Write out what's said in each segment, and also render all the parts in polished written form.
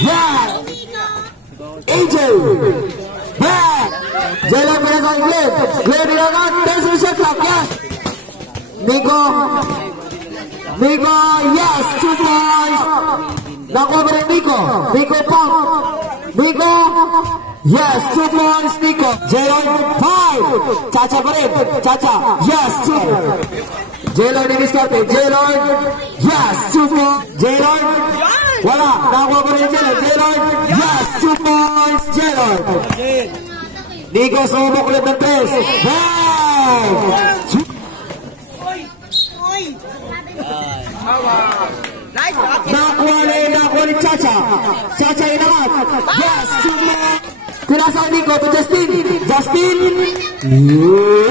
Yeah. AJ. Back. Jailan pinagawin Glenn. Glenn pinagawin. 10 shot clock. Yes. Nico. Nico. Yes. 2 points. Nakuha ba rin Nico? Nico pump. Nico. Yes. 2 points. Nico. Jailan 5. Chacha pa rin. Chacha. Yes. 2. Jailan ni Miskarte. Jailan. Yes. 2 points. Jailan. Wala. Nakuha pa rin Jailan. Jailan. Yes. 2 points. Jailan. Nico sumubok ulit ng 3. Bang! Nakuha ni Chacha. Chacha inakat. Yes! Pinasang Nico to Justin. Justin.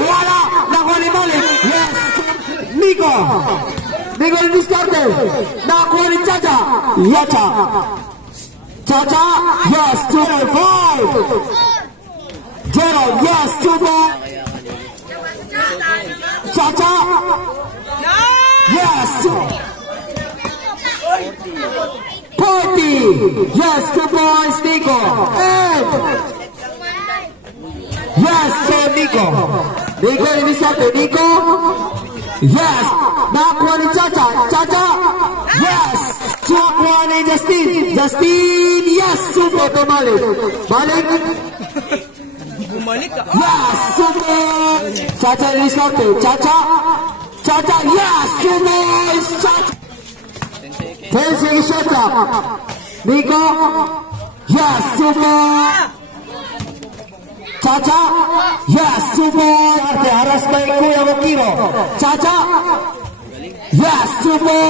Wala! Nakuha ni Malik. Yes! Nico. Nico ni Discarte. Nakuha ni Chacha. Yacha. Chacha. Yes! 2.5. Gerald, yes, 2 points. Chacha. Yes, 40. Yes, 2 points, Nico. And yes, so Nico. Nico, ini satu, Nico. Yes, nakuha ni Chacha. Chacha. Yes, nakuha ni Justin. Justin, yes, super pemalik. Balik. Yes, super. Chacha ini satu. Chacha. Chacha, yes, super. Chacha. 10 seconds shot clock. Nico. Yes, super. Chacha. Yes, super. Harus baik Kuya Mokiro. Chacha. Yes, super.